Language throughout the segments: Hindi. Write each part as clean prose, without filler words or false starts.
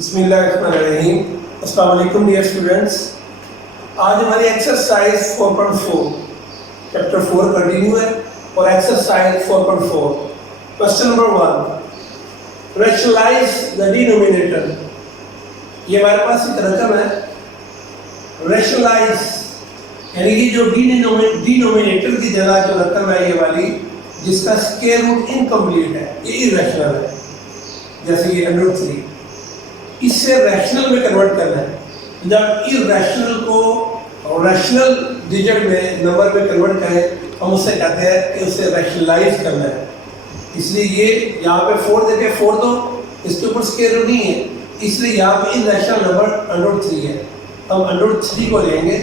बिस्मिल्लाहिर्रहमानिर्रहीम। अस्सलाम वालेकुम डियर स्टूडेंट्स। आज हमारी एक्सरसाइज 4.4 चैप्टर 4 कंटिन्यू है और exercise 4.4 question number 1, rationalise the denominator. ये हमारे पास एक रकम है, रैशनलाइज यानी कि जो डिनोमिनेटर की जगह जो रकम है ये वाली जिसका स्क्वायर रूट इनकम्प्लीट है, ये इरैशनल है। जैसे ये √3, इससे रैशनल में कन्वर्ट करना है। जब इरैशनल को रैशनल डिजिट में नंबर में कन्वर्ट करें हम उससे कहते हैं कि उसे रैशनलाइज करना है। इसलिए ये यहाँ पे 4 देखे, 4 तो इसके ऊपर स्क्वायर रूट नहीं है, इसलिए यहाँ पे इरैशनल नंबर √3 है। हम √3 को लेंगे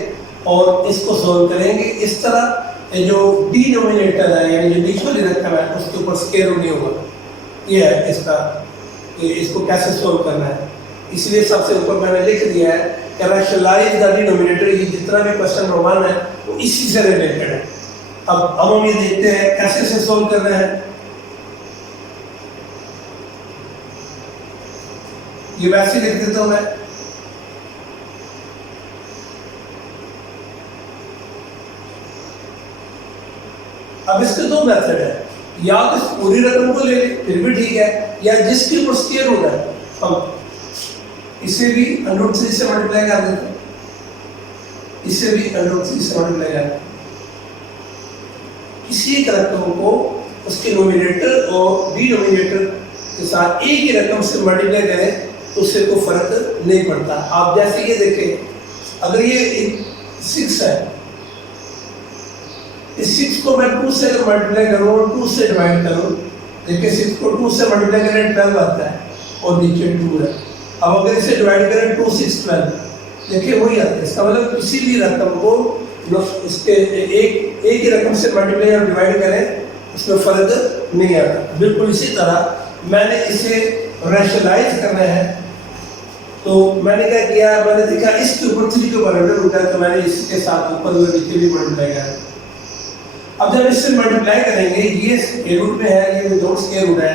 और इसको सोल्व करेंगे। इस तरह जो डिनोमिनेटर है यानी जो बीच वाली रकम है उसके ऊपर स्क्वायर रूट नहीं होगा। ये है इसका, इसको कैसे सोल्व करना है। इसलिए सबसे ऊपर मैंने लिख दिया है कि रैशनलाइज द डिनोमिनेटर। ये जितना भी क्वेश्चन नंबर 1 है वो इसी से रिलेटेड है। अब हम ये देखते हैं कैसे से सोल्व करना है। ये वैसे लिख देता हूं मैं। अब इसके दो मेथड है, या तो इस पूरी रकम को ले ले फिर भी ठीक है, या जिसके ऊपर स्क्वायर रूट है हम इसे भी √3 से मल्टीप्लाई कर देते हैं, इसे भी √3 से मल्टीप्लाई कर देते हैं। किसी एक रकम को उसके नोमिनेटर और डिनोमिनेटर के साथ एक ही रकम से मल्टीप्लाई करें तो उससे कोई फर्क नहीं पड़ता। आप जैसे ये देखें, अगर ये 6 है, इस 6 को मैं 2 से मल्टीप्लाई करूँ और 2 से डिवाइड करूँ, देखिए 6 को 2 से मल्टीप्लाई करें 12 आता है और नीचे 2 है। अब अगर इसे डिवाइड करें 2 6 12, देखिए वही आता है। इसका मतलब किसी भी रकम को इसके एक ही रकम से मल्टीप्लाई और डिवाइड करें उसमें फर्क नहीं आता। बिल्कुल इसी तरह मैंने इसे रैशनलाइज करना है, तो मैंने क्या किया, मैंने देखा इसके ऊपर 3 के ऊपर अंडर रूट है, तो मैंने इसके साथ ऊपर हुए नीचे भी मल्टीप्लाई किया। अब जब इससे मल्टीप्लाई करेंगे, ये स्क्वायर रूट में है, ये विदाउट स्क्वायर रूट है,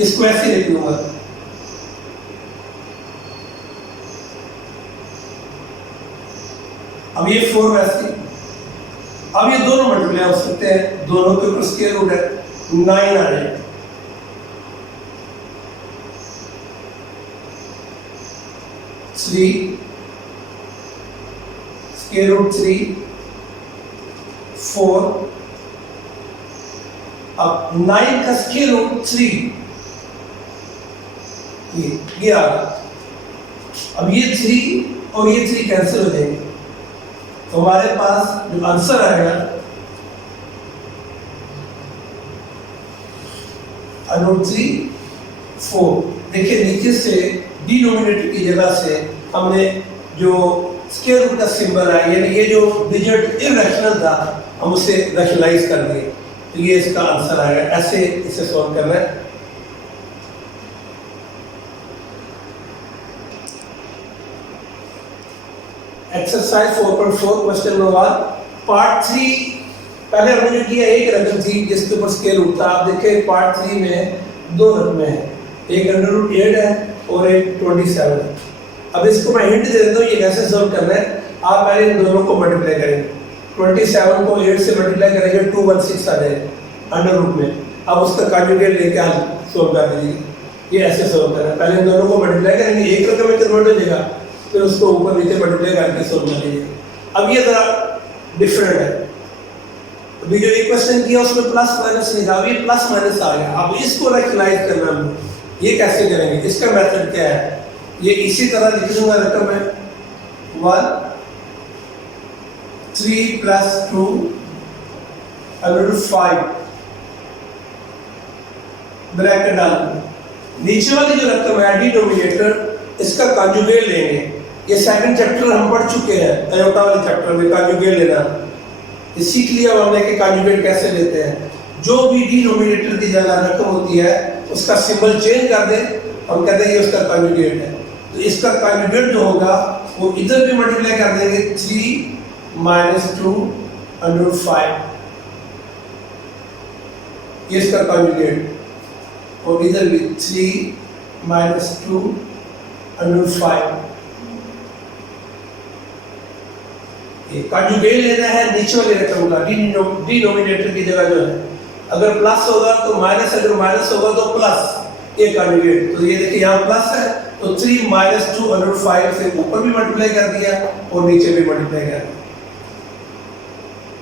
इसको ऐसे लिख लूंगा। अब ये 4 वैसे, अब ये दोनों मल्टीप्लाई हो सकते हैं, दोनों के ऊपर स्क्वायर रूट है, 9 आ जाए। स्क्वायर रूट 3 4, अब 9 का स्क्वायर रूट 3 ये आ गया। अब ये 3 और ये 3 कैंसिल हो जाएंगे, तो हमारे पास जो आंसर आएगा √3 4। देखिए नीचे से डिनोमिनेटर की जगह से हमने जो स्क्वायर रूट का सिंबल है यानी ये जो डिजिट इरैशनल था हम उसे रैशनलाइज कर दिए, तो ये इसका आंसर आएगा। ऐसे इसे सॉल्व करना है। Exercise 4.4 question number 1 part 3। पहले हमने जो किया एक रकम थी जिसके ऊपर स्क्वायर रूट था। आप देखें पार्ट 3 में 2 रकमें हैं, एक √8 है और एक 27 है। अब इसको मैं हिंट दे देता हूँ ये कैसे सॉल्व करना है। आप पहले इन दोनों को मल्टीप्लाई करेंगे, 27 को 8 से मल्टीप्लाई करेंगे 216 आ जाएगा अंडर रूट में। अब उसका कॉन्जुगेट लेके आप सॉल्व कर दीजिए। ये ऐसे सॉल्व करना है, पहले इन दोनों को मल्टीप्लाई करेंगे, एक रकम में कन्वर्ट हो जाएगा, फिर उसको ऊपर नीचे मल्टीप्लाई करके सोल्व कर लीजिए। अब ये जरा डिफरेंट है। अभी जो एक क्वेश्चन किया उसमें प्लस माइनस नहीं था, अभी प्लस माइनस आ गया। अब इसको रैशनलाइज करना है, ये कैसे करेंगे, इसका मेथड क्या है। ये इसी तरह लिख दूंगा, रकम है 1 3 + 2 √5 ब्रैकेट डाल। नीचे वाली जो रकम है डिनोमिनेटर, इसका कॉन्जुगेट लेंगे। ये सेकंड चैप्टर हम पढ़ चुके हैं, आयोटा वाले चैप्टर में कॉन्जुगेट लेना ये सीख लिया हमने कि कॉन्जुगेट कैसे लेते हैं। जो भी डिनोमिनेटर की जगह रकम होती है उसका सिंबल चेंज कर दे, हम कहते हैं ये उसका कॉन्जुगेट है। तो इसका कॉन्जुगेट जो होगा वो इधर भी मल्टीप्लाई कर देंगे 3 - 2 √5, ये इसका कॉन्जुगेट, और इधर भी 3 - 2 अंडर 5। कंजुगेट लेना है नीचे वाले रकम का, डिनोमिनेटर की जगह जो है, अगर प्लस होगा तो माइनस, अगर माइनस होगा तो प्लस, ये कंजुगेट। तो ये देखिए यहाँ प्लस है तो 3 माइनस 2 अंडर 5 से ऊपर भी मल्टीप्लाई कर दिया और नीचे भी मल्टीप्लाई कर दिया।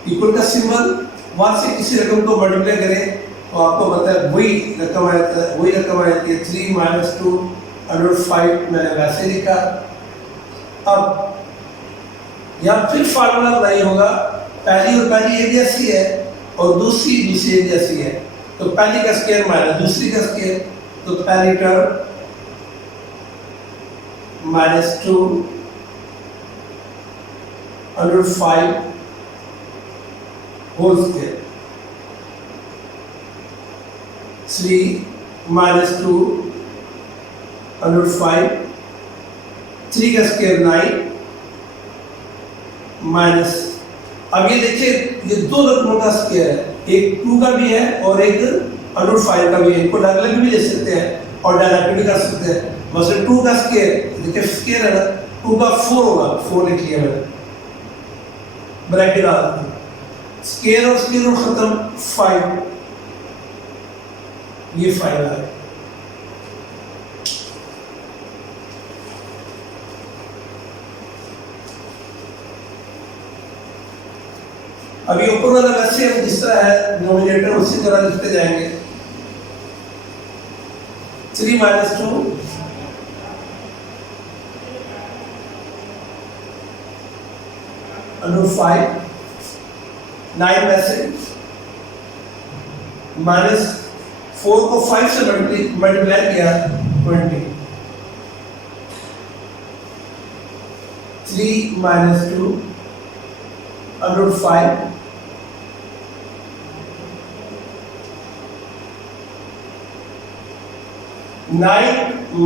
इक्वल का सिंबल वहां से किसी रकम को मल्टीप्लाई करें तो आपको पता है वही रकम आ जाती है 3 माइनस 2 अंडर 5, मैंने वैसे लिखा। अब यहाँ फिर फार्मूला अप्लाई होगा, पहली और पहली एक जैसी है और दूसरी एक जैसी है, तो पहली का स्क्वायर माइनस दूसरी का स्क्वायर, तो पहली term minus 2 under 5 whole square, 3 minus 2 under 5, 3 का स्क्वायर 9 माइनस। अब ये देखिए ये दो रकमों का स्क्वायर है, एक 2 का भी है और एक अंडर 5 का भी है, इनको अलग अलग भी ले सकते हैं और डायरेक्ट भी कर सकते हैं। मतलब 2 का स्क्वायर, देखिए स्क्वायर है ना, 2 का 4 होगा, 4 लिख लिया मैंने, ब्रैकेट आ स्क्वायर और स्क्वायर रूट खत्म, 5, ये 5 है। अभी ऊपर वाला वैसे हम जिस तरह है डिनोमिनेटर उसी तरह लिखते जाएंगे, 3 माइनस 2 अंडर 5, 9 वैसे माइनस 4 को 5 से मल्टीप्लाई किया 20, 3 माइनस 2 अंडर 5 9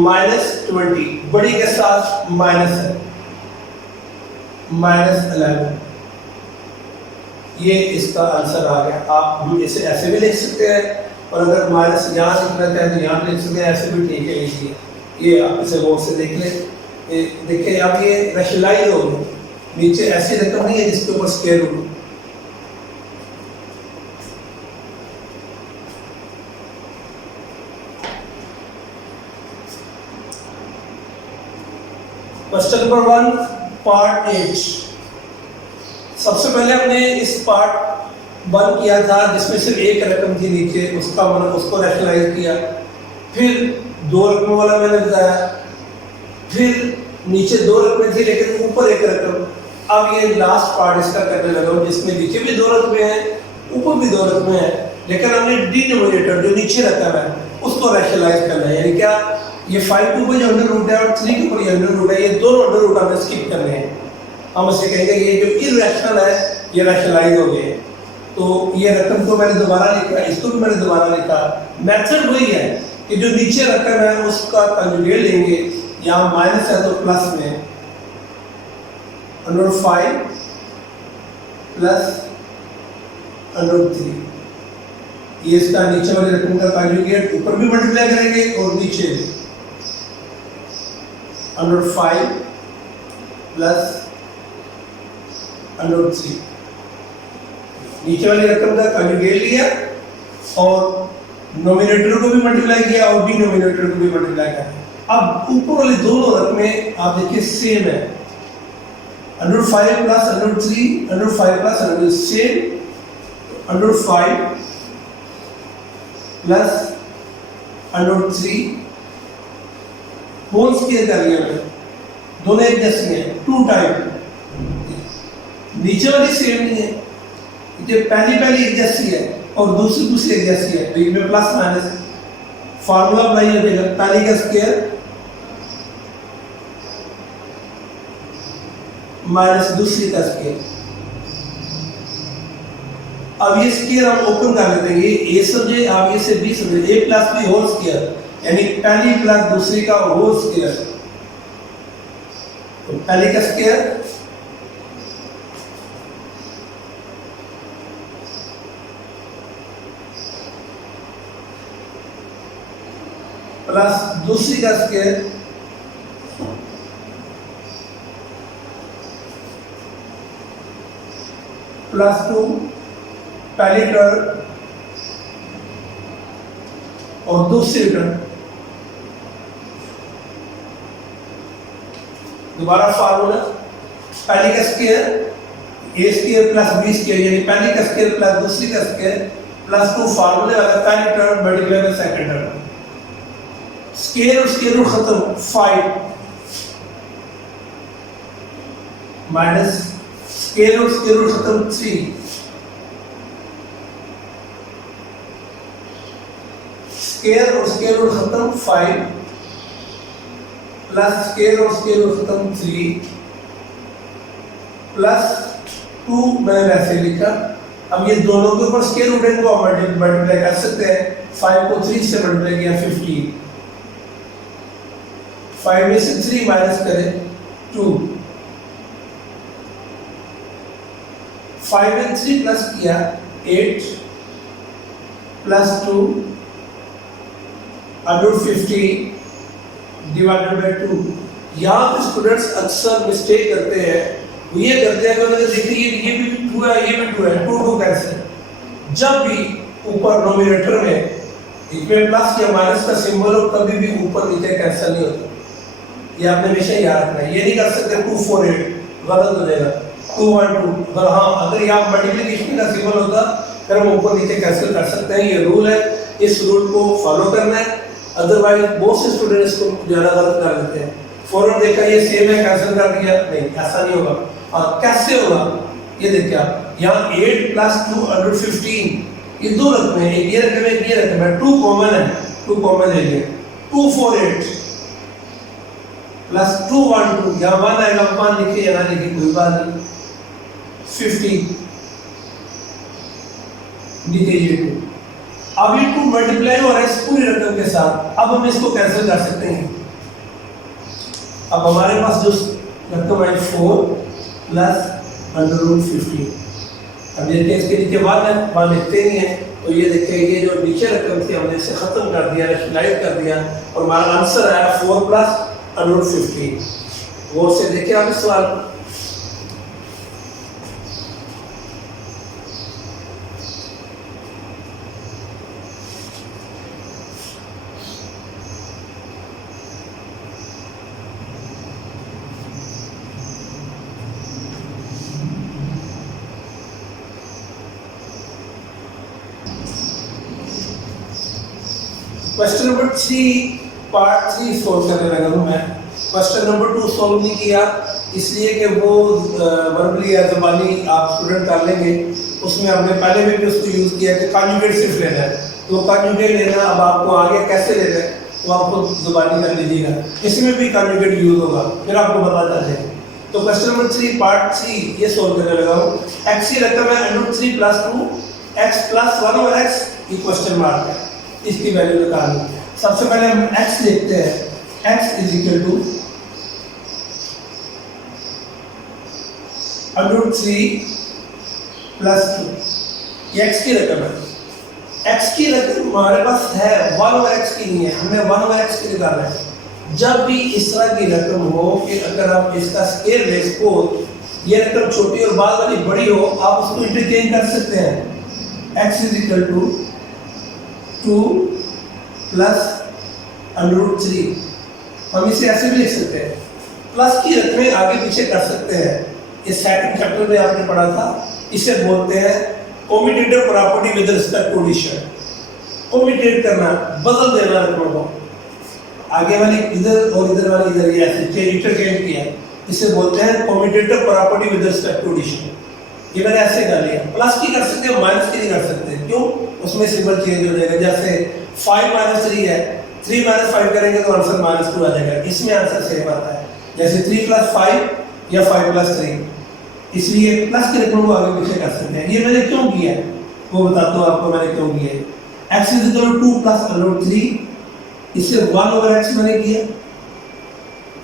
माइनस 20, बड़ी के साथ माइनस है, माइनस 11, ये इसका आंसर आ गया। आप हम इसे ऐसे भी लिख सकते हैं और अगर माइनस यहाँ लिखना चाहे तो यहाँ लिख सकते हैं, ऐसे भी ठीक है। इसलिए ये आप इसे गौर से देख लें। देखिए अब ये रैशनलाइज हो गया, नीचे ऐसी रकम नहीं है जिसके ऊपर square root. Question number 1 part 8। सबसे पहले हमने इस पार्ट 1 किया था जिसमें सिर्फ एक रकम थी नीचे, उसको रैशनलाइज किया, फिर 2 रकमों वाला मैंने बताया, फिर नीचे 2 रकमें थी लेकिन ऊपर एक रकम। अब ये लास्ट पार्ट इसका करने लगा हूं जिसमें नीचे भी 2 रकमें हैं, ऊपर भी 2 रकमें हैं, लेकिन हमने डिनोमिनेटर जो नीचे रकम है उसको रैशनलाइज करना है। यानी क्या, ये 5 के ऊपर जो अंडर रूट है और 3 के ऊपर ये अंडर रूट है, ये दोनों अंडर रूट हमें स्किप करने हैं। हम इसे कहेंगे ये जो इरैशनल है ये रैशनलाइज हो गए। तो ये रकम को मैंने दोबारा लिखा, इसको भी मैंने दोबारा लिखा। मेथड वही है कि जो नीचे रकम है उसका कंजुगेट लेंगे, यहाँ माइनस है तो प्लस में अंडर 5 प्लस अंडर 3, ये इसका नीचे वाले रकम का कंजुगेट, ऊपर भी मल्टीप्लाई करेंगे और नीचे अंडर 5 प्लस अंडर 3, नीचे वाली रकम का कंजुगेट लिया और नोमिनेटर को भी मल्टीप्लाई किया और डिनोमिनेटर को भी मल्टीप्लाई किया। अब ऊपर वाली दोनों रकमें आप देखिए सेम है, under 5 plus under 3, under 5 plus under same, under 5 plus under 3 whole square कर लिया मैंने, दोनों एक जैसी हैं, 2 टाइम। नीचे वाली सेम नहीं है, ये पहली एक जैसी है और दूसरी एक जैसी है, तो इनमें प्लस माइनस फार्मूला अप्लाई हो जाएगा, पहली का स्क्वायर माइनस दूसरी का स्क्वायर। अब ये स्क्वायर हम ओपन कर लेते हैं, ये a समझे, आप ये से b समझे, a plus b whole square, यानी पहली प्लस दूसरी का होल स्क्वायर। तो पहली का स्क्वायर प्लस दूसरी का स्क्वायर +2 पहली टर्म और दूसरी टर्म, दोबारा फार्मूला पहली का स्क्वायर ए स्क्वायर प्लस बी स्क्वायर, यानी पहली का स्क्वायर प्लस दूसरी का स्क्वायर +2 फार्मूले वाला पहली term multiply by second term, square और स्क्वायर रूट खत्म 5 माइनस स्क्वायर और स्क्वायर रूट खत्म 3, स्क्वायर और स्क्वायर रूट खत्म 5 प्लस स्क्वायर और स्क्वायर रूट खत्म 3 प्लस 2 मैंने वैसे लिखा। अब ये दोनों के ऊपर स्क्वायर रूट इनको मल्टीप्लाई कर सकते हैं। 5 को 3 से मल्टीप्लाई किया 15, 5 में से 3 माइनस करें 2, 5 में 3 प्लस किया 8 प्लस 2 अंडर 15 डिवाइडेड बाय 2। यहाँ पे स्टूडेंट्स अक्सर मिस्टेक करते हैं, वो ये करते हैं कि देखिए ये भी 2 है, ये भी 2 है, 2 2 कैंसिल। जब भी ऊपर नोमिनेटर में इसमें प्लस या माइनस का सिंबल हो कभी भी ऊपर नीचे कैंसिल नहीं होता, ये आपने हमेशा याद रखना है। ये नहीं कर सकते 2 4 8 गलत हो जाएगा, 2 1 2। अगर हाँ अगर यहाँ मल्टीप्लिकेशन का सिंबल होता फिर हम ऊपर नीचे कैंसिल कर सकते हैं, ये रूल है, इस रूल को फॉलो करना है। अदरवाइज बहुत से स्टूडेंट इसको ज़्यादा गलत कर देते हैं, फौरन देखा ये सेम है कैंसिल कर दिया, नहीं ऐसा नहीं होगा। और कैसे होगा ये देखिए आप, यहाँ 8 प्लस 2 अंडर 15 ये दो रकम है, एक ये रकम है एक ये रकम है, 2 कॉमन है, 2 कॉमन ले लिए 2 4 8 प्लस 2 1 2, यहाँ 1 आएगा 1 लिखे या ना लिखे कोई बात नहीं, 50 लिखे ये 2। अब ये 2 मल्टीप्लाई हो रहा है इस पूरी रकम के साथ, अब हम इसको कैंसिल कर सकते हैं। अब हमारे पास जो रकम है 4 प्लस अंडर रूट 15। अब देखिए इसके नीचे बाद है, बाद लिखते नहीं है, तो ये देखिए ये जो नीचे रकम थी हमने इसे खत्म कर दिया, रैशनलाइज कर दिया और हमारा आंसर आया 4 प्लस अंडर रूट 15। वो से देखिए आप इस सवाल को, क्वेश्चन नंबर 3 पार्ट 3 सोल्व करने लगा हूँ मैं। क्वेश्चन नंबर 2 सोल्व नहीं किया इसलिए कि वो वर्बली या ज़बानी आप स्टूडेंट कर लेंगे, उसमें हमने पहले भी उसको यूज़ किया कि कॉन्जुगेट सिर्फ लेना है, तो कॉन्जुगेट लेना अब आपको आगे कैसे लेना है तो आपको ज़बानी कर लीजिएगा, इसमें भी कॉन्जुगेट यूज़ होगा फिर आपको पता चल जाएगा। तो क्वेश्चन नंबर 3 पार्ट 3 ये सोल्व करने लगा हूँ। एक्स की रकम है √3 plus 2 x plus 1 over x, ये क्वेश्चन मार्क है, इसकी वैल्यू निकालनी है। सबसे पहले हम x देखते हैं, x is equal to √3 plus 2, ये x की रकम है। x की रकम हमारे पास है 1 ओवर x की नहीं है, हमने 1 ओवर x की निकालना है। जब भी इस तरह की रकम हो कि अगर आप इसका स्केल ले इसको, ये रकम छोटी और बाद वाली बड़ी हो, आप उसको इंटरचेंज कर सकते हैं। x is equal to 2 plus √3, हम इसे ऐसे भी लिख सकते हैं। प्लस की रकमें आगे पीछे कर सकते हैं, इस सेकंड चैप्टर में आपने पढ़ा था, इसे बोलते हैं commutative property with respect to addition. Commute करना, बदल देना रकमों को, आगे वाली इधर और इधर वाली इधर, ये ऐसे इंटरचेंज किया, इसे बोलते हैं commutative property with respect to addition. ये मैंने ऐसे कर लिया, प्लस की कर सकते हैं माइनस की नहीं कर सकते, क्यों? उसमें सिंबल चेंज हो जाएगा। जैसे 5 माइनस 3 है, 3 माइनस 5 करेंगे तो आंसर -2 आ जाएगा, इसमें आंसर सेम आता है। जैसे 3 प्लस 5 या 5 प्लस 3, इसलिए प्लस के रकम को आगे पीछे कर सकते हैं। ये मैंने क्यों किया है वो बताता हूँ आपको मैंने क्यों किया है। x is equal to 2 plus √3, इससे 1 ओवर x मैंने किया,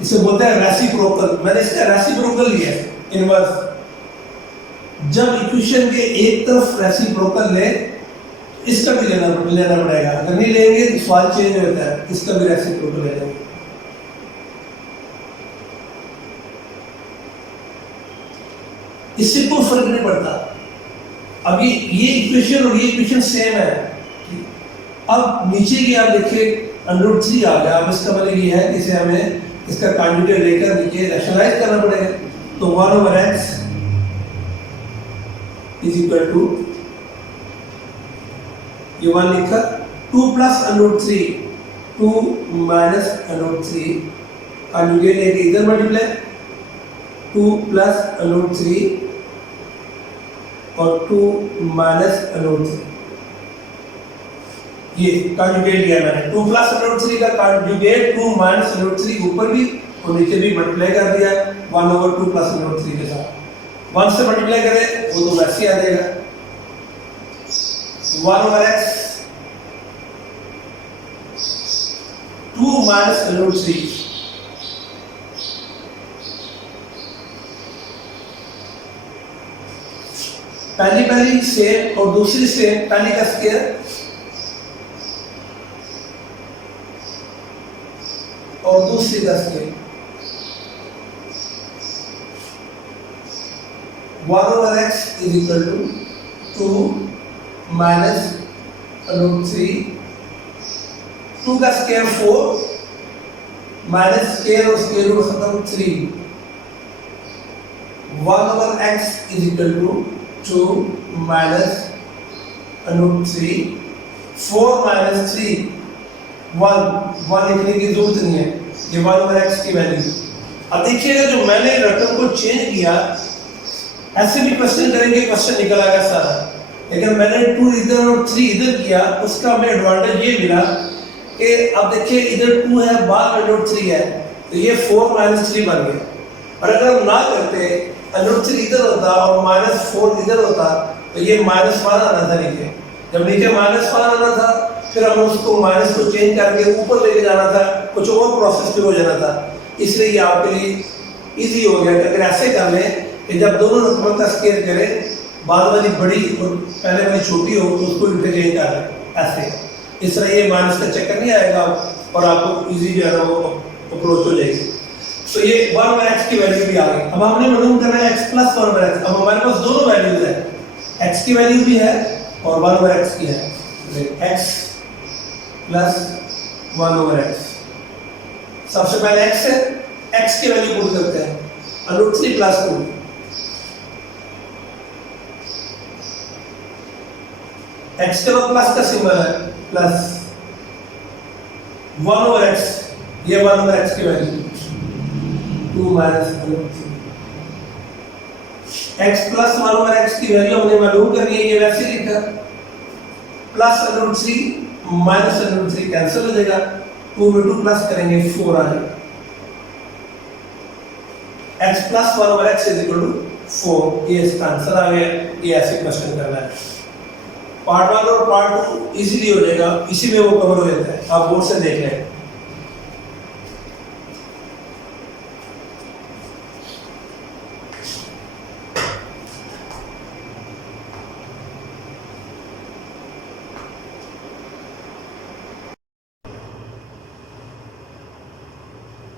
इसे बोलते हैं रेसिप्रोकल। मैंने इसका रेसिप्रोकल लिया है, इनवर्स। जब इक्वेशन के एक तरफ रेसिप्रोकल ले, इसका भी लेना पड़ेगा, अगर नहीं लेंगे तो सवाल चेंज होता है, इसका भी रेसिप्रोकल ले लेंगे। इससे कोई फर्क नहीं पड़ता, अब ये इक्वेशन और ये इक्वेशन सेम है। अब नीचे की आप देखिए √3 आ गया। अब इसका मतलब ये है कि इसे हमें इसका कॉन्जुगेट लेकर नीचे रैशनलाइज करना पड़ेगा। तो 1/x इज इक्वल टू ये 1 लिखा 2 प्लस √3 2 माइनस √3 कॉन्जुगेट लेके इधर मल्टीप्लाई 2 प्लस √3 और 2 माइनस √3 ये कॉन्जुगेट लिया मैंने। 2 प्लस √3 का कॉन्जुगेट 2 माइनस √3 ऊपर भी और नीचे भी मल्टीप्लाई कर दिया 1/2 प्लस √3 के साथ। 1 से मल्टीप्लाई करें वो तो वैसे आ जाएगा 1/x 2 माइनस √3 पहली सेम और दूसरी सेम। पहली का स्क्वायर और दूसरी का square 1/x is equal to 2 minus √3 2 का स्क्वायर 4 माइनस स्क्वायर और स्क्वायर रूट खत्म 3 1/x is equal to 2 minus √3 4 minus 3 1 लिखने की जरूरत नहीं है। ये 1/x की वैल्यू। अब देखिएगा जो मैंने रकम को चेंज किया ऐसे भी क्वेश्चन करेंगे क्वेश्चन निकल आएगा सारा। लेकिन मैंने 2 इधर और 3 इधर किया उसका हमें एडवांटेज ये मिला कि अब देखिए इधर 2 है बाद में √3 है तो ये 4 माइनस 3 बन गया। और अगर हम ना करते √3 इधर होता और -4 इधर होता तो ये -1 आना था नीचे। जब नीचे -1 आना था फिर हम उसको माइनस को चेंज करके ऊपर लेके जाना था, कुछ और प्रोसेस भी हो जाना था। इसलिए ये आपके लिए इजी हो गया कि अगर ऐसे कर लें कि जब दोनों रकम का स्क्वायर करें बाद वाली बड़ी और पहले वाली छोटी हो तो उसको इंटरचेंज कर लें ऐसे। इस तरह ये माइनस का चक्कर नहीं आएगा और आपको इजी जो है ना वो अप्रोच हो जाएगी। तो ये 1/x की वैल्यू भी आ गई। अब हमने मालूम करना है x प्लस 1/x। अब हमारे पास दोनों वैल्यूज है, x की वैल्यू भी है और 1/x की है। x प्लस 1/x सबसे पहले x है, x की वैल्यू पुट करते हैं √3 प्लस 2 x के बाद प्लस का सिंबल है प्लस 1/x ये 1/x की value 2 minus √3 x plus 1/x की वैल्यू हमने मालूम करनी है। ये वैसे लिखा प्लस √3 माइनस √3 कैंसिल हो जाएगा 2 में 2 प्लस करेंगे 4 आ जाएगा। x plus 1/x is equal to 4 ये इसका आंसर आ गया। ये ऐसे क्वेश्चन करना है। पार्ट 1 और पार्ट 2 इजीली हो जाएगा, इसी में वो कवर हो जाता है। आप बोर्ड से देख लें।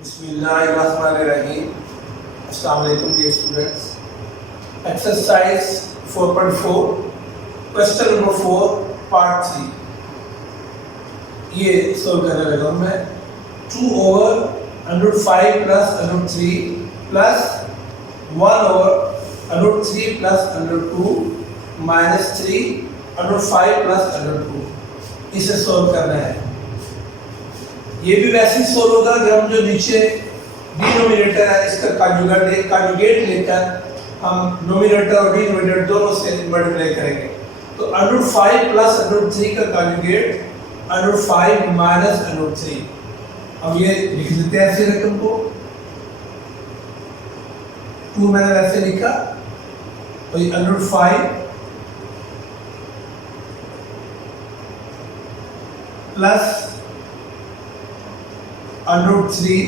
बिस्मिल्लाहिर्रहमानिर्रहीम। अस्सलाम वालेकुम dear students. Exercise 4.4 question number 4 part 3 ये सॉल्व करने लगा हूं मैं। 2/√5 plus √3 plus 1/√3 plus √2 minus 3/5 plus √2 इसे सॉल्व करना है। ये भी वैसे ही सोल्व होगा कि हम जो नीचे डिनोमिनेटर है इसका कॉन्जुगेट लेकर हम नोमिनेटर और डिनोमिनेटर दोनों से मल्टीप्लाई करेंगे। तो √5 प्लस √3 का कॉन्जुगेट √5 माइनस √3। अब ये लिख देते हैं ऐसे रकम को 2 मैंने वैसे लिखा तो ये √5 प्लस √3।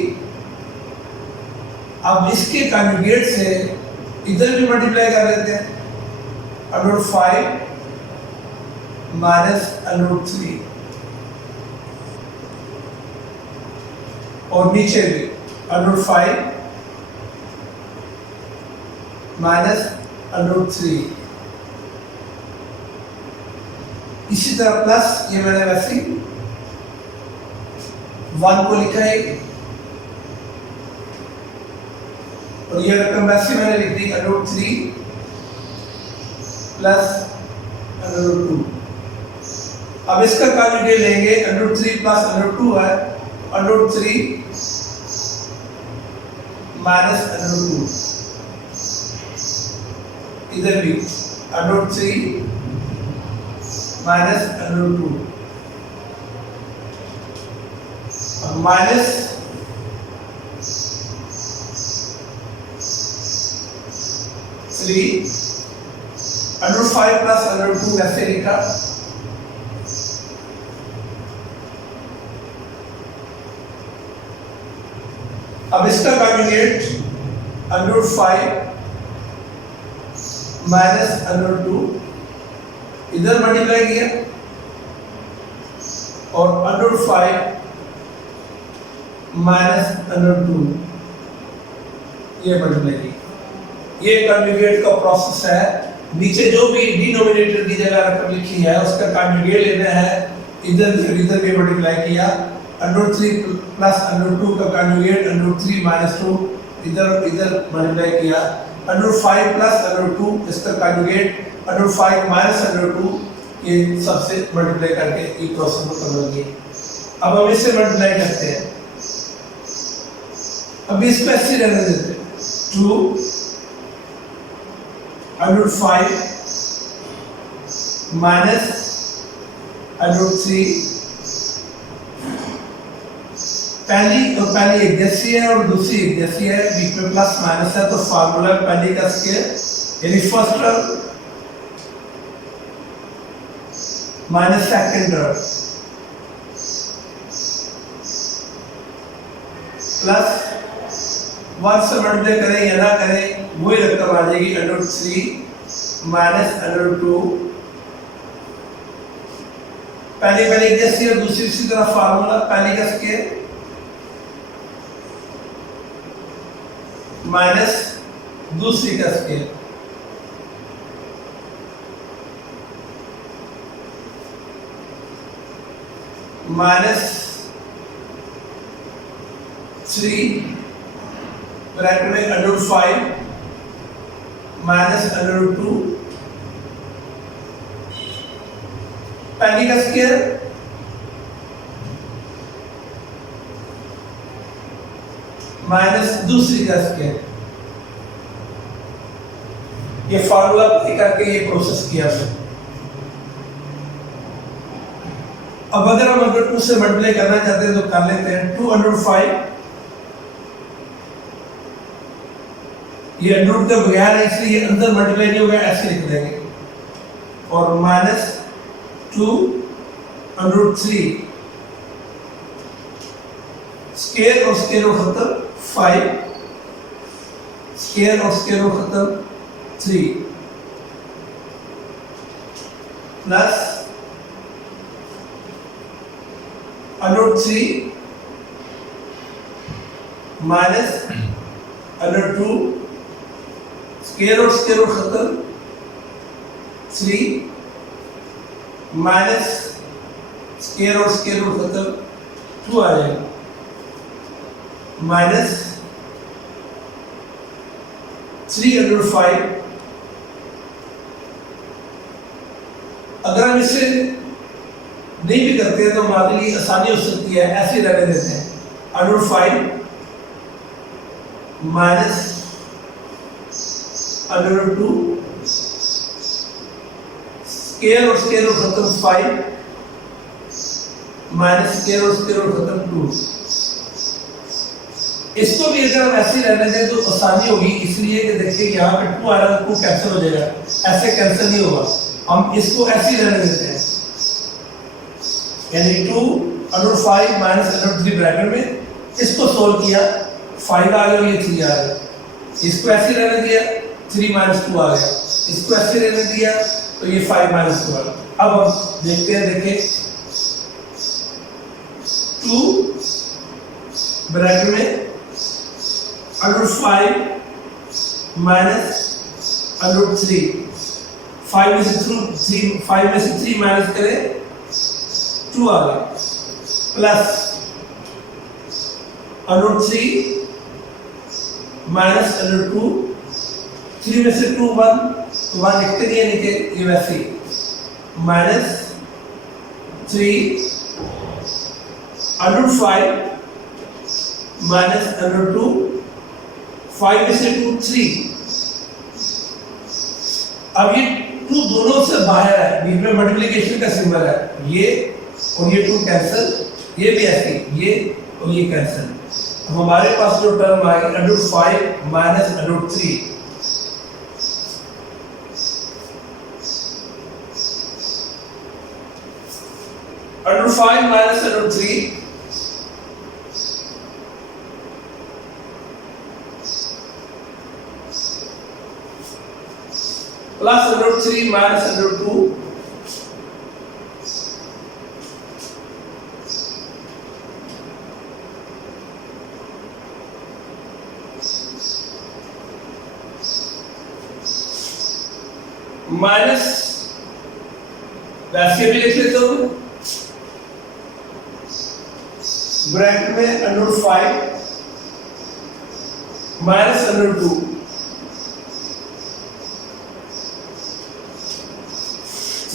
अब इसके कॉन्जुगेट से इधर भी मल्टीप्लाई कर लेते हैं √5 माइनस √3 और नीचे भी √5 माइनस √3 इसी तरह प्लस, ये मैंने वैसे ही 1 को लिखा है और ये रकम वैसे मैंने लिख दी √3 प्लस √2। अब इसका कॉन्जुगेट लेंगे, √3 प्लस √2 है, √3 माइनस √2, इधर भी √3 माइनस √2, माइनस √5 प्लस √2 ऐसे लिखा। अब इसका कॉन्जुगेट √5 माइनस √2 इधर मल्टीप्लाई किया और √5 माइनस √2 ये मल्टीप्लाई किया। ये कॉन्जुगेट का प्रोसेस है। नीचे जो भी डिनोमिनेटर की जगह रकम लिखी है उसका कॉन्जुगेट लेना है, इधर भी मल्टीप्लाई किया, √3 प्लस √2 का कॉन्जुगेट √3 माइनस 2 इधर मल्टीप्लाई किया, √5 प्लस √2 इसका कॉन्जुगेट √5 माइनस √2 ये सबसे मल्टीप्लाई करके ये प्रोसेस को कर लेंगे। अब हम इसे मल्टीप्लाई करते हैं, अब इसको ऐसे रहने देते हैं, 2 √5 माइनस √3, पहली एक जैसी है और दूसरी एक जैसी है, बीच में प्लस माइनस है तो फार्मूला पहली का स्क्वायर यानी first term minus second term plus 1 से मल्टीप्लाई करें या ना करें वही रकम आ जाएगी √3 माइनस √2, पहली एक जैसी और दूसरी इसी तरह फार्मूला पहली का स्क्वायर माइनस दूसरी का स्क्वायर, माइनस 3 ब्रैकेट में √5 माइनस √2 पहली का स्क्वायर माइनस दूसरी का स्क्वायर। ये फार्मूला करके ये प्रोसेस किया है। अब अगर हम √2 से मल्टीप्लाई करना चाहते हैं तो कर लेते हैं, 2/5 ये अंडर का बगैर है इसलिए अंदर मल्टीप्लाई नहीं होगा, ऐसे लिख देंगे और माइनस 2/3 स्क्वायर और स्क्वायर रूट खत्म 5 स्क्वायर और स्क्वायर रूट खत्म 3 प्लस √3 माइनस √2 स्क्वायर और स्क्वायर रूट खत्म 3 माइनस स्क्वायर और स्क्वायर रूट खत्म 2 आ जाएगा माइनस 3/5। अगर हम इसे नहीं भी करते हैं तो हमारे लिए आसानी हो सकती है, ऐसे रहने देते हैं √5 माइनस √2 स्क्वायर और स्क्वायर रूट खत्म 5 माइनस स्क्वायर और स्क्वायर रूट खत्म 2। इसको भी अगर हम ऐसे रहने दें तो आसानी होगी, इसलिए कि देखिए यहाँ पे 2 आ रहा है, 2 कैंसिल हो जाएगा, ऐसे कैंसिल नहीं होगा, हम इसको ऐसे रहने देते हैं यानी 2/5 माइनस √3 ब्रैकेट में इसको सोल्व किया 5 आ गया, ये 3 आ गया, इसको ऐसे रहने दिया 3 माइनस 2 आ गया, इसको ऐसे रहने दिया तो ये 5 माइनस 2 आ गया। अब हम देखते हैं, देखिए 2 ब्रैकेट में √5 माइनस √3 5 में से 3 माइनस करें 2 आ गया, प्लस √3 माइनस √2, 3 में से 2 1, तो 1 लिखते नहीं है नीचे, ये वैसे ही माइनस 3 √5 माइनस √2, 5 में से 2 3। अब ये 2 दोनों से बाहर है, बीच में मल्टीप्लिकेशन का सिंबल है, ये और ये 2 कैंसिल, ये भी ऐसे, ये और ये कैंसिल। अब हमारे पास जो टर्म आएगी √5 minus √3, √5 minus √3 plus √3 minus √2 minus, वैसे भी लिख लेते हो ब्रैकेट में √5 माइनस √2,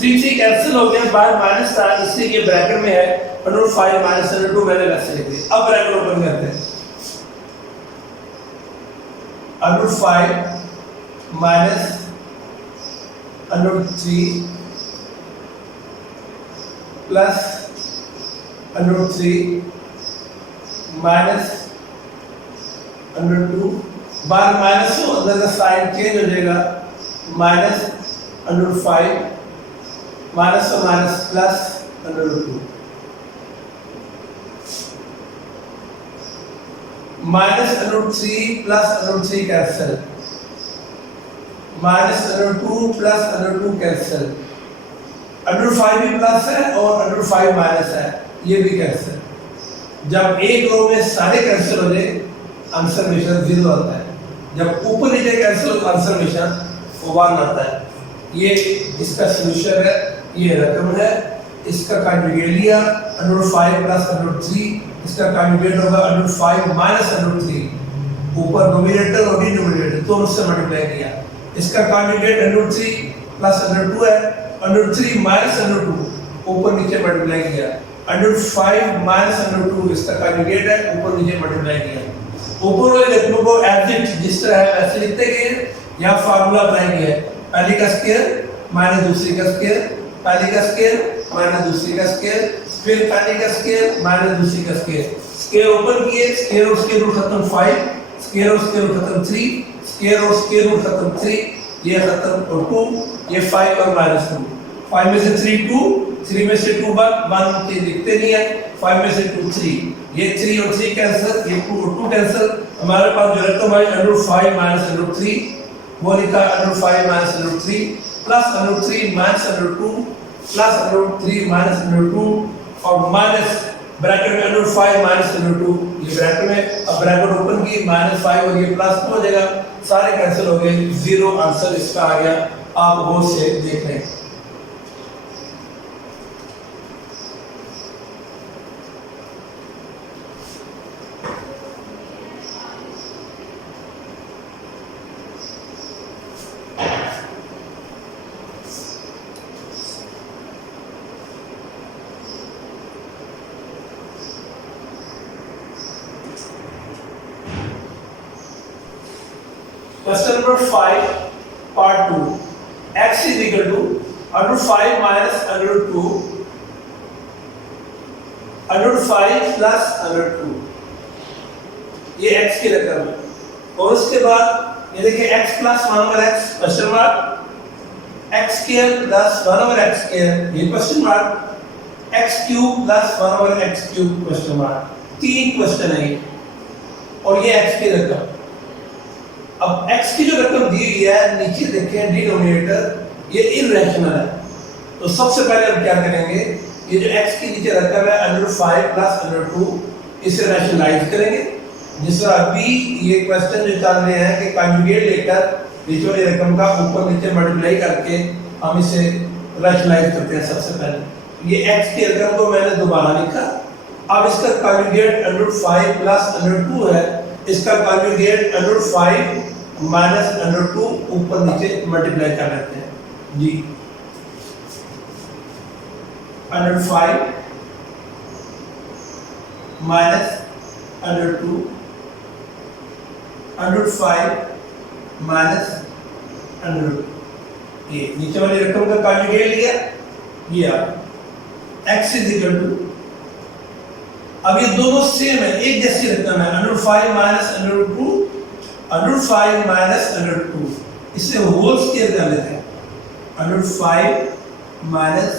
3 कैंसिल हो गया, बाहर माइनस था इसलिए ये ब्रैकेट में है, √5 माइनस √2 मैंने वैसे लिख दिया। अब ब्रैकेट ओपन करते हैं, √5 माइनस √3 प्लस √3 माइनस √2, बाहर माइनस हो, अंदर का साइन चेंज हो जाएगा, माइनस √5 माइनस और minus plus √2, minus √3 plus √3 cancel, minus √2 plus √2 cancel, √5 भी प्लस है और √5 माइनस है, ये भी कैंसिल। जब एक रो में सारे कैंसिल हो जाए आंसर हमेशा 0 आता है, जब ऊपर नीचे कैंसिल हो आंसर हमेशा 1 आता है। ये इसका सॉल्यूशन है, ये रकम है, इसका कॉन्जुगेट लिया √5 प्लस √3, इसका कॉन्जुगेट होगा √5 माइनस √3, ऊपर नोमिनेटर और डिनोमिनेटर दोनों से मल्टीप्लाई किया, इसका कॉन्जुगेट √3 प्लस √2 है, √3 माइनस √2 ऊपर नीचे मल्टीप्लाई किया, √5 माइनस √2 इसका कॉन्जुगेट है, ऊपर नीचे मल्टीप्लाई किया। ऊपर वाले रकमों को एज इट जिस तरह है वैसे लिखते गए, यहाँ फार्मूला अप्लाई किया है, पहली का स्क्वायर माइनस दूसरी का स्क्वायर, पहली का स्क्वायर माइनस दूसरी का स्क्वायर, फिर पहली का स्क्वायर माइनस दूसरी का स्क्वायर, स्क्वायर ओपन किए, स्क्वायर और स्क्वायर रूट खत्म 5, स्क्वायर और स्क्वायर रूट खत्म 3, स्क्वायर और स्क्वायर रूट खत्म 3, ये खत्म और 2, ये 5 और -2, 5 में से 3 2, 3 में से 2 1 लिखते नहीं है, 5 में से 2 3, ये 3 और 3 कैंसिल, ये 2 और 2 कैंसिल। हमारे पास जो रकम है √5 माइनस √3, वो लिखा √5 minus √3 plus √3 minus √2 plus √3 minus √2 और माइनस ब्रैकेट में √5 माइनस √2, ये ब्रैकेट में, अब ब्रैकेट ओपन की -5 और ये प्लस हो जाएगा, सारे कैंसिल हो गए, 0 आंसर इसका आ गया। आप गौर से देख लें। Question number 5, part 2. X is equal to √5 minus √2, √5 plus √2. ये x की रकम है, और उसके बाद ये देखिए x plus 1 over x question mark, x square plus 1 over x square ये question mark, x cube plus 1 over x cube question mark। 3 question है ये, और ये x की रकम। अब x की जो रकम दी गई है, नीचे देखें डिनोमिनेटर ये इररेशनल है, तो सबसे पहले हम क्या करेंगे, ये जो x की नीचे रकम है √5 प्लस √2 इसे रैशनलाइज करेंगे। जिस तरह अभी ये क्वेश्चन जो चल रहे हैं कि कॉन्जुगेट लेकर नीचे वाली रकम का ऊपर नीचे मल्टीप्लाई करके हम इसे रैशनलाइज करते हैं। सबसे पहले ये x के रकम को मैंने दोबारा लिखा। अब इसका कॉन्जुगेट √5 प्लस √2 है, इसका कॉन्जुगेट √5 माइनस √2 ऊपर नीचे मल्टीप्लाई कर लेते हैं जी। √5 माइनस √2 √5 माइनस √2, ये नीचे वाली रकम का कॉन्जुगेट लिया, ये आप x इज इक्वल टू, अब ये दोनों सेम है, एक जैसी रकम है, √5 माइनस √2 √5 माइनस √2, इसे होल स्क्वायर कर लेते हैं। √5 माइनस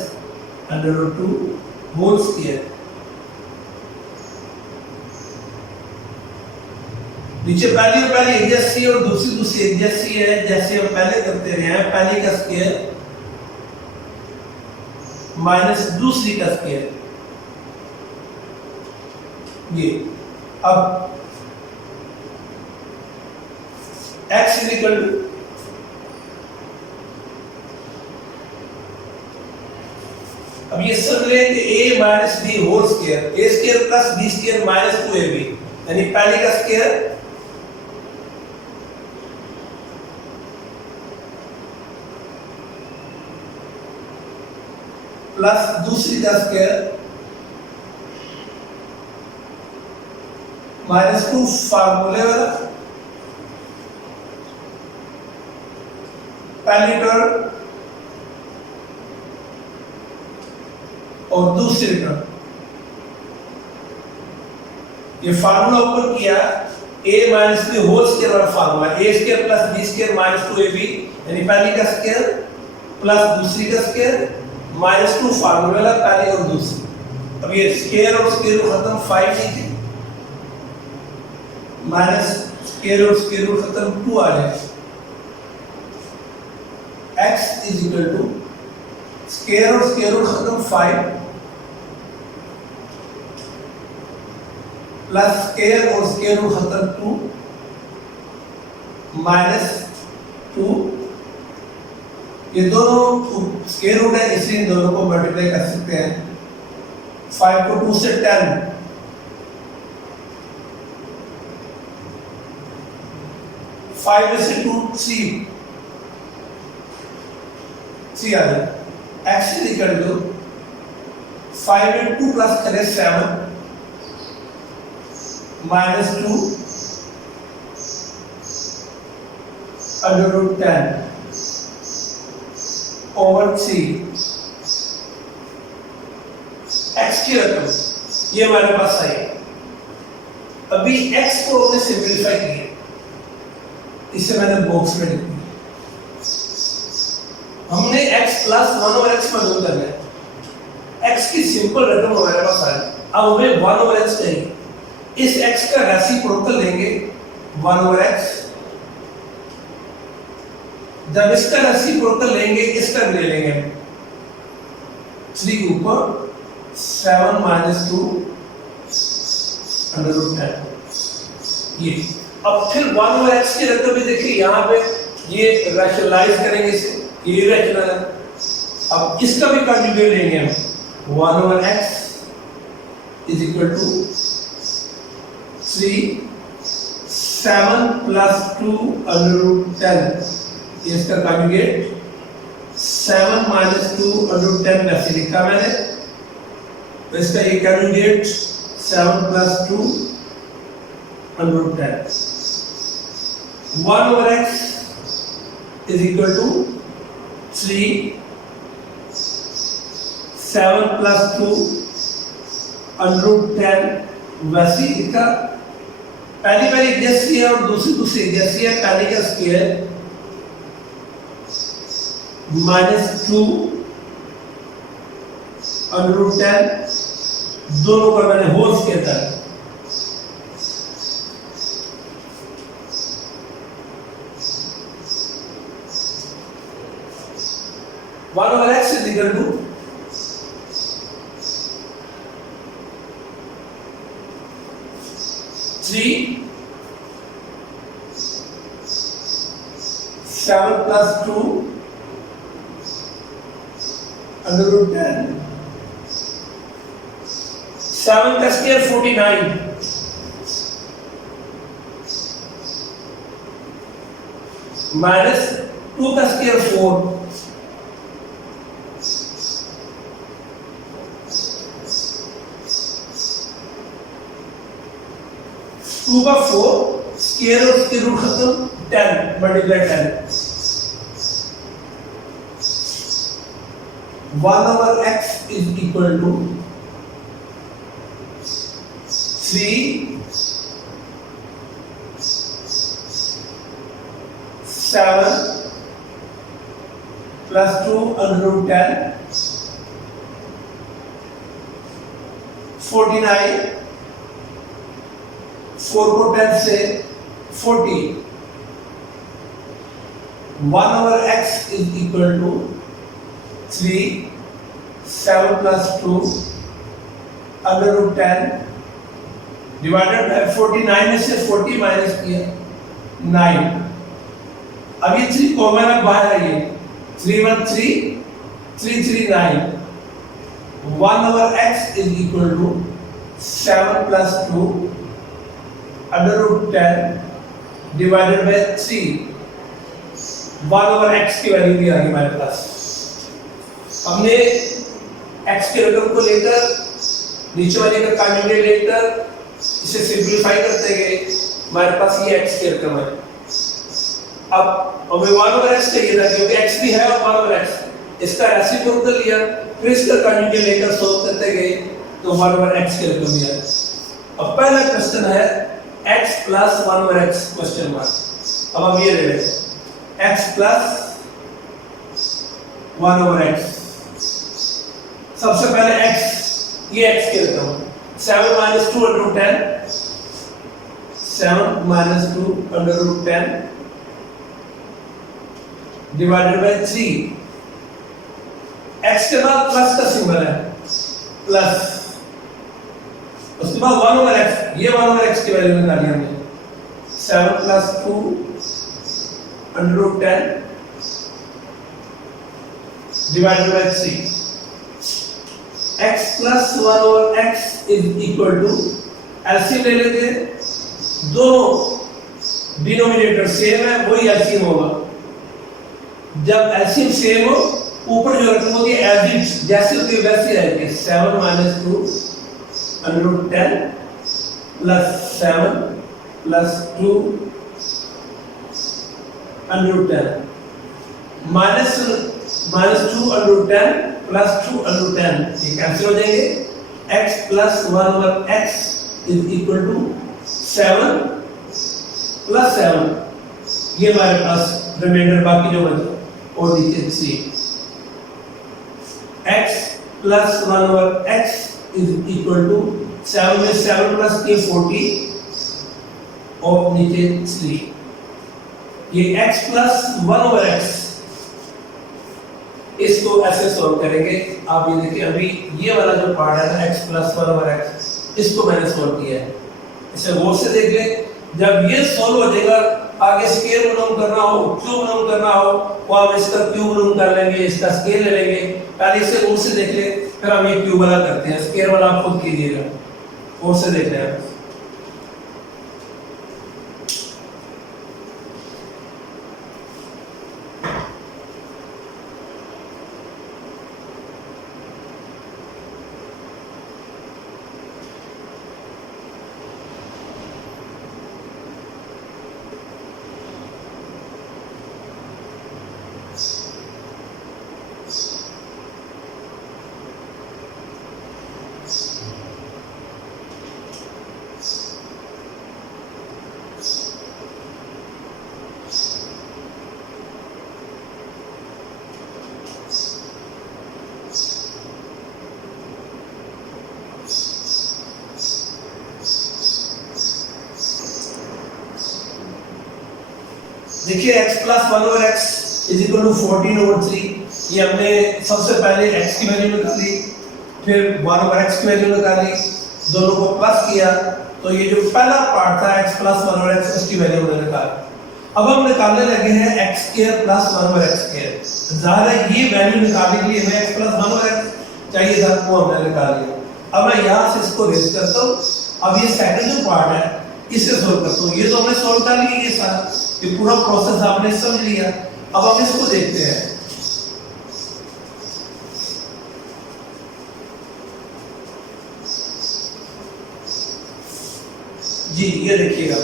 √2 होल स्क्वायर, नीचे पहली और पहली एक जैसी और दूसरी एक जैसी है, जैसे हम पहले करते रहे हैं। पहली का स्क्वायर माइनस दूसरी का स्क्वायर, ये। अब x इज इक्वल टू, अब ये सब लेंगे a minus b whole square, a square plus b square minus 2ab, यानी पहली का स्क्वायर प्लस दूसरी का स्क्वायर माइनस 2 फार्मूले वाला, पहली टर्म और दूसरी टर्म, ये फार्मूला ऊपर किया a minus b whole square वाला formula, a square plus b square minus 2ab, यानी पहली का स्क्वायर प्लस दूसरी का स्क्वायर माइनस 2 फार्मूला वाला पहली और दूसरी। अब ये स्क्वायर और स्क्वायर रूट खत्म, 5 नीचे माइनस स्क्वायर और स्क्वायर रूट खत्म 2 आ जाए। x is equal to square और स्क्वायर रूट खत्म 5 प्लस स्क्वायर और स्क्वायर रूट खत्म 2 माइनस 2, ये दोनों स्क्वायर रूट है इसलिए इन दोनों को मल्टीप्लाई कर सकते हैं। 5 को 2 से 10, 5 में से 2 3 आ जाए। x इज इक्वल टू 5 में 2 प्लस करें 7 माइनस 2 √10 ओवर 3, x की रकम ये हमारे पास आई। अभी x को हमने सिंपलीफाई किया, इसे मैंने बॉक्स में लिख दिया। हमने x प्लस 1 ओवर x में गुणा करना है, x की सिंपल रकम हमारे पास आई। अब हमें 1 ओवर x चाहिए, इस x का रेसिप्रोकल लेंगे 1 ओवर x, जब इसका रेसिप्रोकल लेंगे इसका भी ले लेंगे 3 के ऊपर 7 माइनस 2 √10, ये। अब फिर 1 ओवर x की रकम भी देखिए, यहाँ पे ये रैशनलाइज करेंगे इसे, ये रैशनल है। अब इसका भी कॉन्जुगेट लेंगे हम, 1 over x is equal to 3 7 plus 2 √10, ये इसका कॉन्जुगेट 7 माइनस 2 √10 वैसे लिखा मैंने, तो इसका ये conjugate 7 plus 2 √10, 1 over x is equal to 3 7 plus 2 √10 वैसे लिखा। पहली एक जैसी है और दूसरी एक जैसी है। पहली का स्क्वायर माइनस 2 √10, दोनों का मैंने होल स्क्वायर कर, one over x is equal to 3 7 plus 2 under root 10, 7 का स्क्वायर 49, माइनस 2 का स्क्वायर 4, टू का 4 स्क्वायर और उसके रूट खत्म 10 multiply 10, 1 over x is equal to 3, 7 plus 2 under root 10, 49, 4 को 10 से 40, 1 over x is equal to 3, 7 plus 2 under root 10 divided by 49 में से 40 माइनस किया 9, अब ये 3 कॉमन है बाहर आइए, 3 1 3, 3 3 9, 1 over x is equal to 7 plus 2 under root 10 divided by 3, 1 over x की वैल्यू भी आ गई हमारे पास। हमने x के रकम को लेकर नीचे वाले का कॉन्जुगेट लेकर इसे सिंपलीफाई करते गए, हमारे पास ये x की रकम है। अब हमें 1 over x चाहिए था क्योंकि x भी है और 1 over x, इसका रेसिप्रोकल लिया, फिर इसका कॉन्जुगेट लेकर सॉल्व करते गए तो 1 over x की रकम भी आई। अब पहला क्वेश्चन है x plus 1 over x question mark. अब हम ये ले लें x plus 1 over x, सबसे पहले x, ये x की रकम 7 minus 2 under root 10, 7 minus 2 under root 10 divided by 3, x के बाद प्लस का सिंबल है, प्लस, उसके बाद 1 over x, ये 1 over x की वैल्यू निकाली हमने, 7 plus 2 under root 10 divided by 3, x plus 1 over x is equal to, LCM ले लेते हैं, दोनों डिनोमिनेटर सेम है वही एलसीएम होगा। जब एलसीएम सेम हो ऊपर जो रकम होगी एज इट जैसे होती है वैसे रहेगी, 7 minus 2 under root 10 plus 7 plus 2 under root 10 minus 2 under root 10 plus 2 under root 10, ये कैंसिल हो जाएंगे, x plus 1 over x is equal to 7 plus 7, ये हमारे पास रिमाइंडर बाकी जो बचा और नीचे 3, x plus 1 over x is equal to 7 में 7 plus 3 40 और नीचे 3, ये x plus 1 over x, इसको ऐसे सॉल्व करेंगे। आप ये देखिए अभी ये वाला जो पार्ट है ना x plus 1 over x, इसको मैंने सॉल्व किया है, इसे गौर से देख ले। जब ये सॉल्व हो जाएगा आगे स्केल गुणन करना हो, क्यूब गुणन करना हो, तो हम इसका क्यूब गुणन कर लेंगे, इसका स्केल ले लेंगे, पहले इसे गौर से देख ले, फिर हम ये क्यूब वाला करते हैं, स्केल वाला आप खुद कीजिएगा, गौर से देख लें। देखिए x plus 1 over x is equal to 14 over 3, ये हमने सबसे पहले x की वैल्यू निकाली, फिर 1 over x की वैल्यू निकाली, दोनों को प्लस किया, तो ये जो पहला पार्ट था x plus 1 over x उसकी वैल्यू हमने निकाली। अब हम निकालने लगे हैं x square plus 1 over x square. जाहिर है ये वैल्यू निकालने के लिए हमें x प्लस 1 ओवर x चाहिए था, वो हमने निकाल लिया। अब मैं यहाँ से इसको रेज करता हूँ। अब ये सेकंड जो पार्ट है इसे सोल्व करता हूँ। ये तो हमने सोल्व कर लिया, ये सारा ये पूरा प्रोसेस आपने समझ लिया। अब हम इसको देखते हैं। जी ये देखिएगा,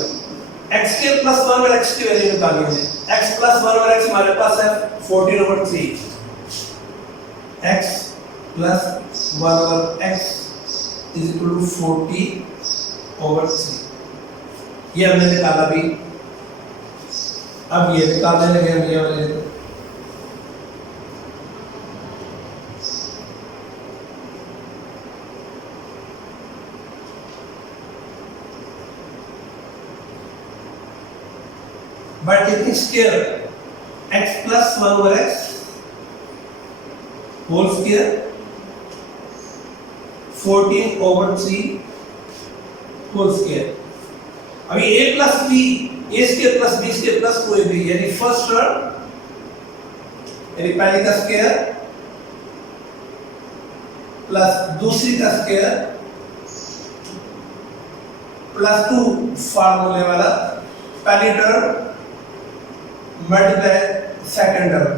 x square plus 1 over x की वैल्यू निकाली है। x प्लस 1 ओवर x हमारे पास है 14 over 3। x plus 1 over x is equal to 40 over 3। ये हमने निकाला भी। अब ये निकालने लगे हम ये वाले। by taking square x plus 1 over x whole square 14 over 3 whole square। अभी a plus b a square plus b square plus 2ab यानी फर्स्ट टर्म यानी पहले का स्क्वायर प्लस दूसरी का स्क्वायर प्लस 2 फार्मूले वाला पहली टर्म मल्टीप्लाई सेकंड टर्म।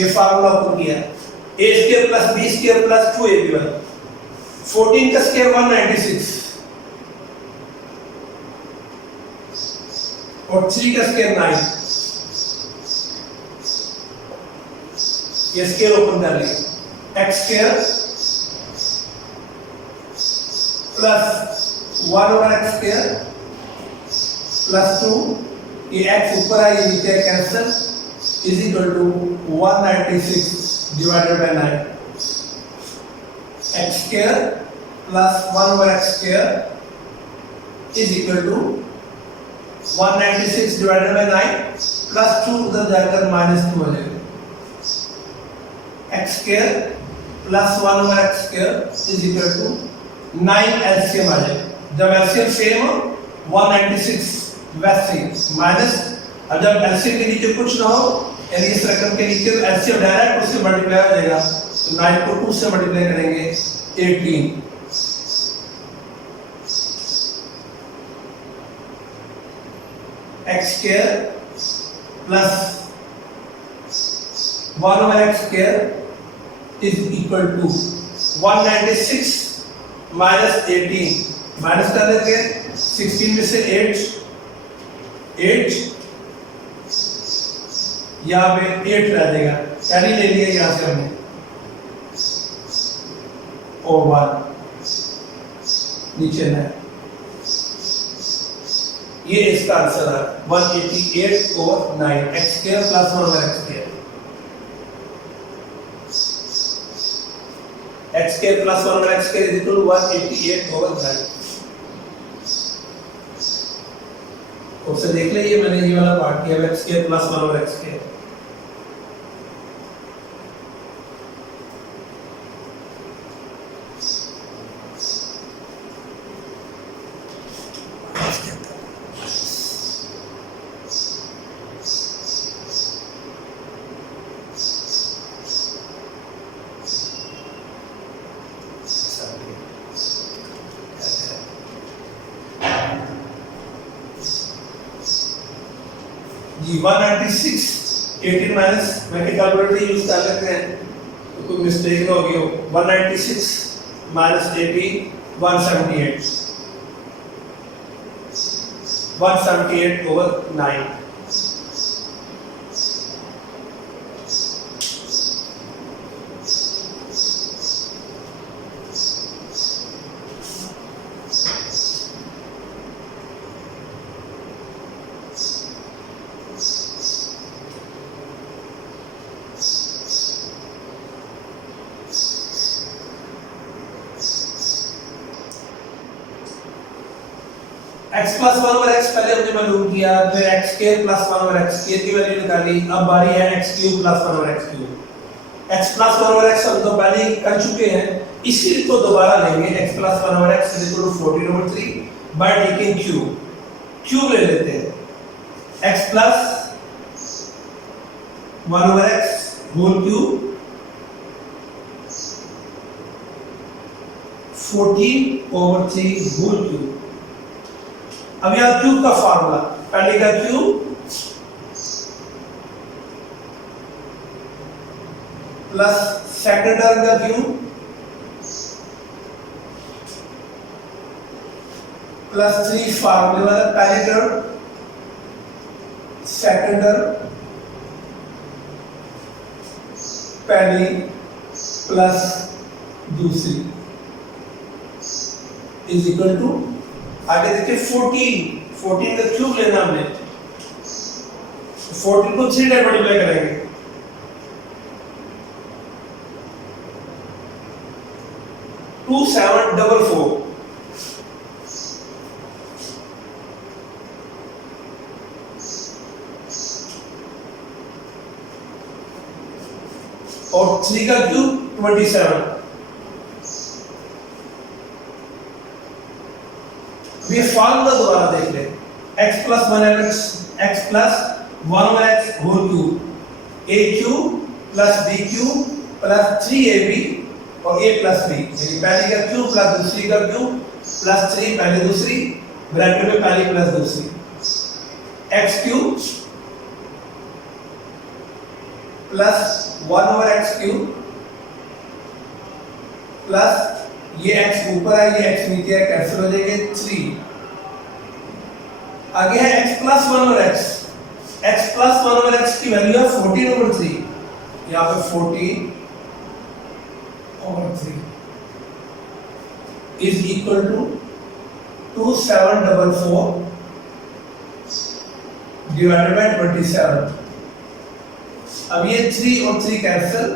ये फार्मूला ओपन किया, a square plus b square plus 2ab। 14 का स्क्वायर 196 और 3 का स्क्वायर 9। ये स्क्वायर ओपन कर लिया, x square plus 1 over x square plus 2, ये x ऊपर है ये नीचे cancel, is equal to 196 divided by 9। x square plus 1 over x square is equal to 196 divided by 9 plus 2 उधर जाकर -2 हो जाएगा। x square plus 1 over x square is equal to 9 LCM आ जाएगा। जब एलसीएम सेम हो 196 वैसे माइनस, अब जब एलसीएम के नीचे कुछ ना हो यानी इस रकम के नीचे एलसीएम डायरेक्ट उससे मल्टीप्लाई हो जाएगा। तो 9 को 2 से मल्टीप्लाई करेंगे 18। x square plus 1 over x square is equal to 196 minus 18। Minus कर देंगे 16 में से 8 यहाँ पे 8 रह जाएगा, कैरी ले लिया यहाँ से हमने और 1 नीचे ना। ये इसका आंसर है 188 over 9 x square plus 1 over x square. x square plus 1 over x square is equal to 188 over 9। उससे देख लीजिए मैंने ये वाला पार्ट किया x square plus 1 over x square. जी 196 18 माइनस मैं कैलकुलेटर यूज कर लेते हैं तो कोई मिस्टेक ना होगी। 196 minus 18 178 over 9। x plus 1 over x पहले हमने मालूम किया, फिर x square plus 1 over x square की वैल्यू निकाली। अब बारी है x cube plus 1 over x cube. x plus 1 over x हम तो पहले ही कर चुके हैं, इसी को दोबारा लेंगे। x plus 1 over x is equal to 14 over 3 by taking cube. Cube ले लेते हैं x plus 1 over x whole cube 14 over 3 whole cube। अब यहां क्यूब का फार्मूला, पहले का क्यूब प्लस सेकंड टर्म का क्यूब प्लस 3 फार्मूले वाला पहली टर्म सेकंड टर्म पहली प्लस दूसरी इज इक्वल टू, आगे देखिए 14 का क्यूब लेना हमने, 14 को 3 टाइम मल्टीप्लाई करेंगे, टू 7 डबल 4 और 3 का क्यूब 27। ये फार्मूला दोबारा देख ले, x plus 1x x plus 1 x whole cube a cube plus b cube plus 3ab और a प्लस b, यानी पहले का क्यूब प्लस दूसरी का क्यूब प्लस 3 पहले दूसरी ब्रैकेट में पहली प्लस दूसरी, x cube plus 1 over x cube plus ये x ऊपर है ये x नीचे है, कैंसिल हो जाएंगे 3। आगे है x plus 1 over x, x plus 1 over x की वैल्यू है 14 ओवर 3, यहाँ पे 14 over 3 is equal to 2744 divided by 27। अब ये 3 और 3 cancel,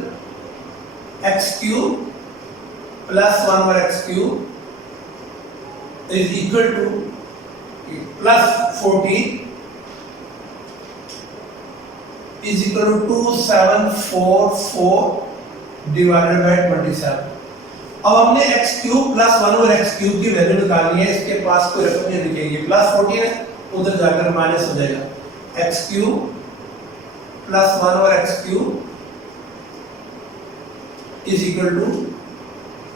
x cube plus 1 over x cube is equal to plus 14 is equal to 2744 divided by 27। अब हमने x cube plus 1 over x cube की वैल्यू निकालनी है, इसके पास कोई रकम नहीं लिखेंगे, प्लस 14 है उधर जाकर माइनस हो जाएगा, x cube plus 1 over x cube is equal to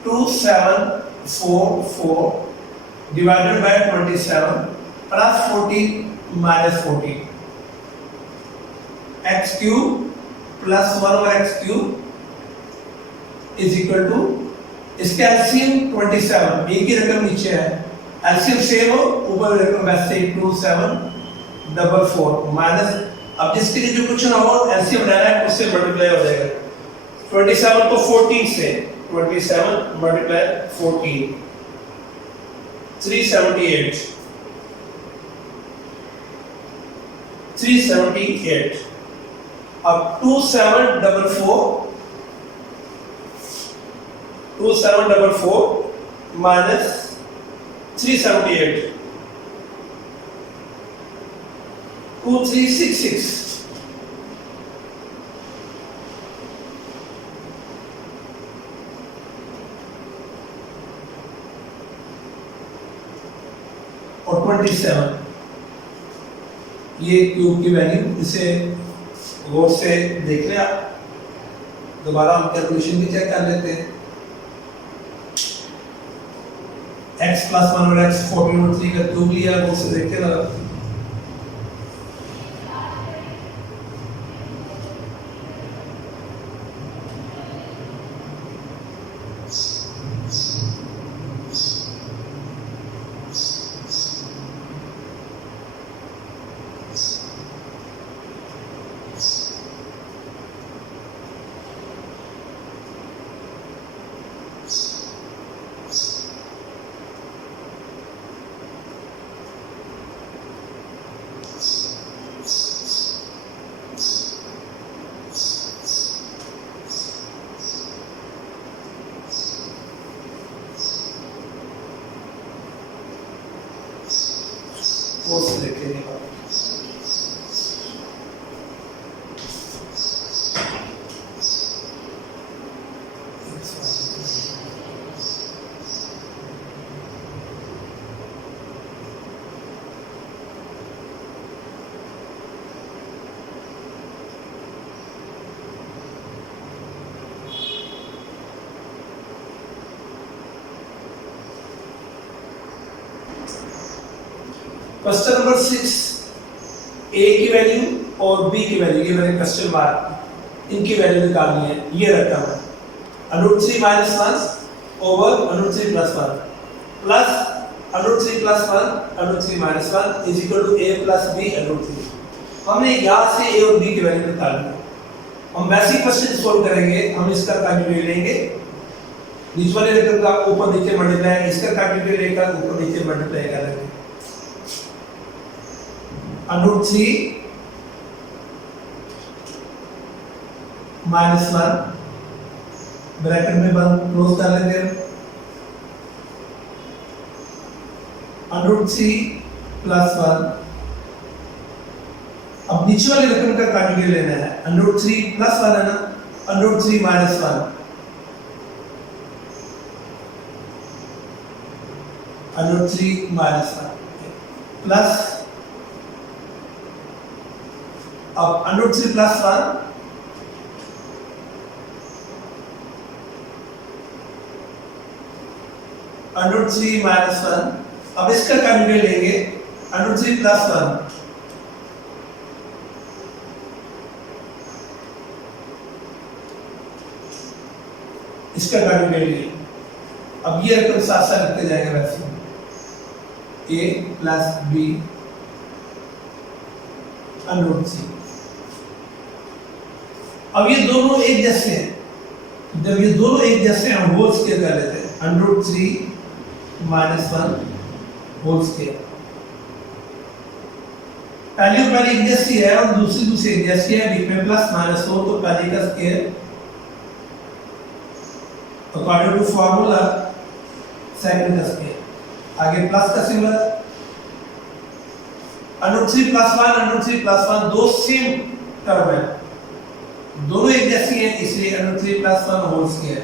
2744 divided by 27 plus 14 minus 14, x cube plus 1 over x cube is equal to, इसके एलसीएम 27, एक ही रकम नीचे है, एलसीएम सेम हो ऊपर रकम वैसे 2744 माइनस, अब जिसके लिए जो क्वेश्चन होगा एलसीएम लेना है उससे मल्टीप्लाई हो जाएगा, 27 को 14 से 27 multiply 14 378 378। अब 2744 minus 378 2366 और 27, ये क्यूब की वैल्यू, इसे गौर से देख लें आप, दोबारा हम कैलकुलेशन भी चेक कर लेते हैं। x प्लस 1 और x 14 और 3 का क्यूब लिया, गौर से देख के लगा, गौर से देखेंगे। क्वेश्चन नंबर 6, ए की वैल्यू और बी की वैल्यू, ये मैंने क्वेश्चन मार्क, इनकी वैल्यू निकालनी है। ये रकम है √3 - 1 over √3 + 1 plus √3 + 1 √3 - 1 is equal to a + b √3। हमने यहाँ से a और b की वैल्यू निकालनी है। हम वैसे क्वेश्चन सॉल्व करेंगे, हम इसका कंट्रीब्यूट लेंगे, बीच वाले रकम का ऊपर नीचे मल्टीप्लाई, इसका कंट्रीब्यूट लेकर ऊपर नीचे मल्टीप्लाई करेंगे। √3 - 1 ब्रैकेट में बंद क्लोज कर लेंगे। √3 + 1, अब नीचे वाली रकम का कंट्रीब्यूट लेना है। √3 + 1 है ना, √3 - 1 √3 - 1 प्लस, अब √3 + 1 √3 - 1, अब इसका कंट्रीब्यूट लेंगे। √3 + 1 इसका कंट्रीब्यूट लेंगे। अब ये रकम साथ साथ लिखते जाएंगे वैसे, a + b √3। अब ये दोनों एक जैसे हैं, जब ये दोनों एक जैसे हैं हम होल स्क्वायर कर लेते हैं। √3 - 1 होल स्क्वायर, पहली एक जैसी है और दूसरी एक जैसी है, बीच में प्लस माइनस हो तो पहली का square according to formula second का स्क्वायर, आगे प्लस का सिंबल। √3 + 1 √3 + 1 दो सेम टर्म है, दोनों एक जैसी हैं, इसलिए √3 + 1 होल स्क्वायर।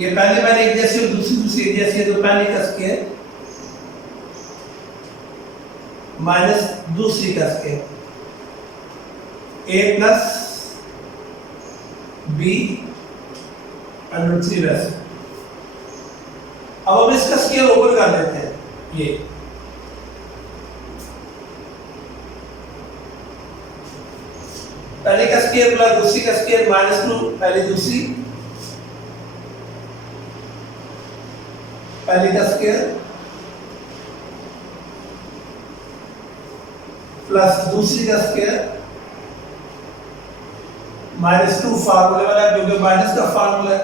ये पहले एक जैसी और दूसरी एक जैसी है, तो पहले का स्क्वायर माइनस दूसरी का स्क्वायर, a + b √3 वैसे। अब हम इसका स्क्वायर ऊपर कर लेते हैं, ये पहले का स्क्वायर प्लस दूसरी का स्क्वायर -2, पहले दूसरी, पहले का स्क्वायर प्लस दूसरी का स्क्वायर -2 फार्मूले वाला, क्योंकि माइनस का फार्मूला है।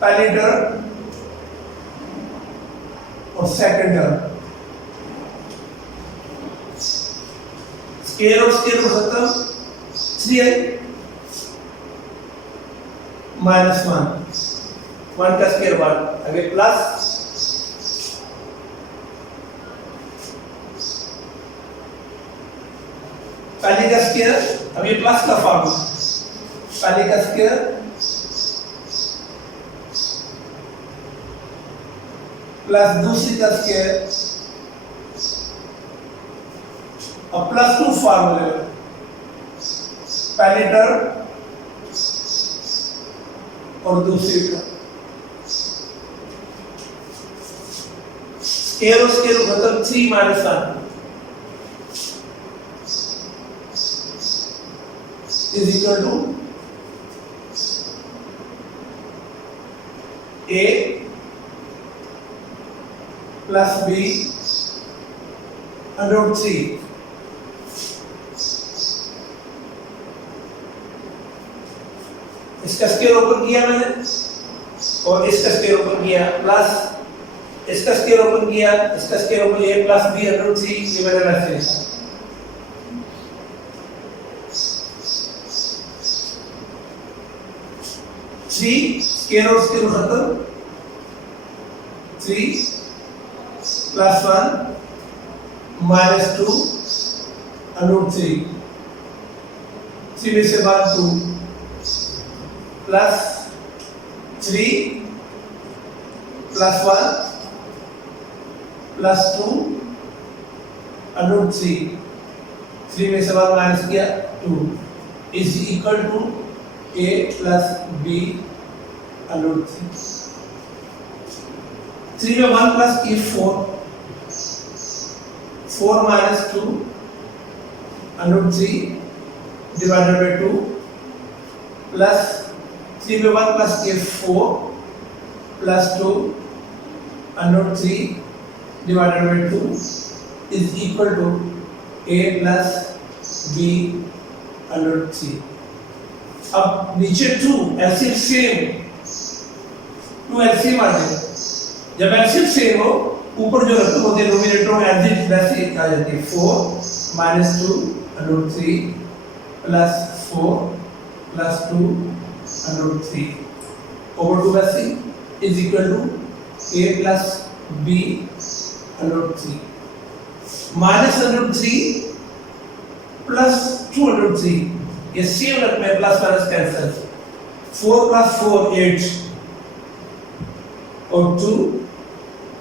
पहली टर्म और सेकंड टर्म, स्क्वायर और स्क्वायर खत्म, 3i - 1 का स्क्वायर 1, आगे प्लस पहले का स्क्वायर, अब ये प्लस का फार्मूला, पहले का स्क्वायर प्लस दूसरी का स्क्वायर, अब +2 फार्मूले, पहली टर्म और दूसरी टर्म, स्क्वायर और स्क्वायर खत्म, 3 - 1 is equal to a + b √3। इसका स्क्वायर ओपन किया मैंने और इसका स्क्वायर ओपन किया, प्लस इसका स्क्वायर ओपन किया, इसका स्क्वायर ओपन, a + b √3, ये मैंने वैसे लिखा। स्क्वायर और स्क्वायर खत्म, 3 + 1 -2 √3, 3 में से 1 2 प्लस 3 + 1 +2 √3, 3 में से 1 माइनस किया 2 is equal to a + b √3। 3 में 1 + 4, 4 minus 2 under root 3 divided by 2 plus 3 by 1 plus a 4 plus 2 under root 3 divided by 2 is equal to a plus b under root 3. अब नीचे 2 एलसीएम सेम, 2 एलसीएम आ जाए। जब एलसीएम सेम हो ऊपर जो रकम होती है डिनोमिनेटर में एज इट वैसे आ जाती है। 4 minus 2 under root 3 plus 4 plus 2 under root 3 over 2 वैसे is equal to a plus b under root 3 minus under root 3 plus 2 under root 3 ये सेम रकम है, प्लस माइनस कैंसिल। 4 plus 4 8 और 2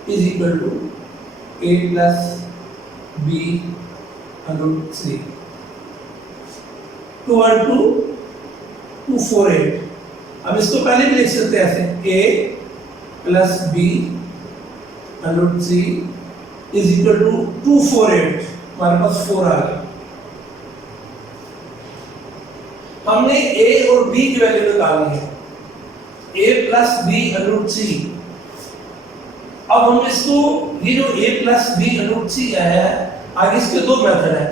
is equal to a plus b under root 3 2 और 2 2 4 8। अब इसको पहले भी लिख सकते हैं ऐसे a plus b under root 3 is equal to 2 4 8। हमारे पास 4 आ गया। हमने a और b की वैल्यू निकालनी है, a plus b under root 3। अब हम इसको ये जो a plus b under root 3 आया है, आगे इसके दो मेथड है।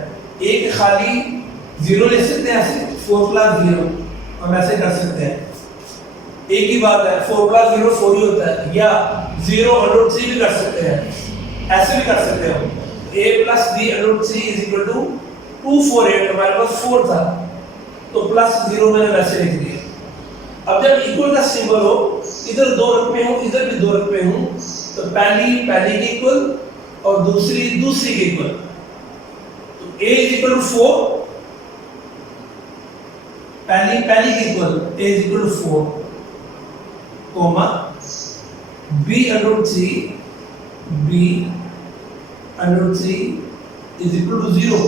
एक खाली 0 ले सकते हैं ऐसे 4 plus 0, हम ऐसे कर सकते हैं। एक ही बात है, 4 plus 0 4 ही होता है, या 0 under root 3 भी कर सकते हैं, ऐसे भी कर सकते हो। a plus b under root 3 is equal to 2 4 8। हमारे पास 4 था तो प्लस 0 मैंने वैसे लिख दिया। अब जब इक्वल का सिंबल हो, इधर दो रकमें हो इधर भी दो रकमें हो, तो पहली के इक्वल और दूसरी के इक्वल। तो a is equal to 4, पहली के इक्वल a is equal to 4, comma b under root 3 is equal to 0।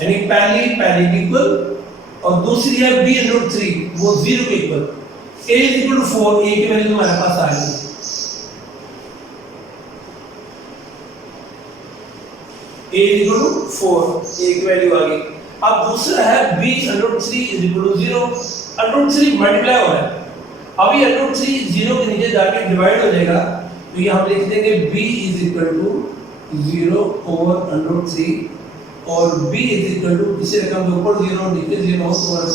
यानी पहली के इक्वल और दूसरी है b under root 3 वो 0 के इक्वल। a is equal to 4, a की वैल्यू हमारे पास आ गई। a is equal to 4, a की वैल्यू आ गई। अब दूसरा है b under root 3 is equal to 0। under root 3 multiply हो रहा है, अभी under root 3 0 के नीचे जाके डिवाइड हो जाएगा, तो ये हम लिख देंगे b is equal to 0 over under root 3 और b is equal to किसी रकम के ऊपर 0 नीचे 0 हो तो रकम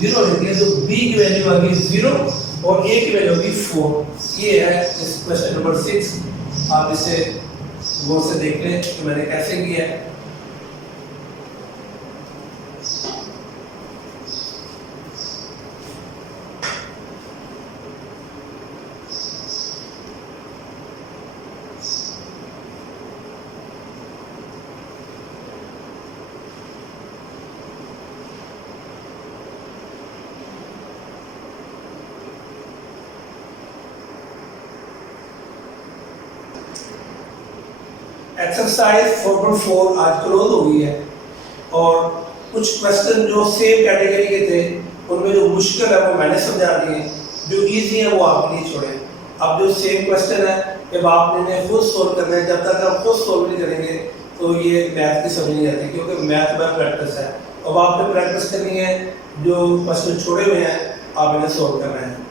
0 लिखिए, तो b की वैल्यू आ गई 0 और a की वैल्यू आ गई 4। ये है इस क्वेश्चन नंबर 6। आप इसे गौर से देख लें कि मैंने कैसे किया है। एक्सरसाइज 4.4 आज क्लोज हो गई है और कुछ क्वेश्चन जो सेम कैटेगरी के थे उनमें जो मुश्किल है वो मैंने समझा दिए, जो इजी है वो आपके लिए छोड़े। अब जो सेम क्वेश्चन है जब आपने खुद सोल्व करना है, जब तक आप खुद सोल्व नहीं करेंगे तो ये मैथ की समझ नहीं आती, क्योंकि मैथ में प्रैक्टिस है। अब आपने प्रैक्टिस करनी है, जो क्वेश्चन छोड़े हुए हैं आप इन्हें सोल्व करना है।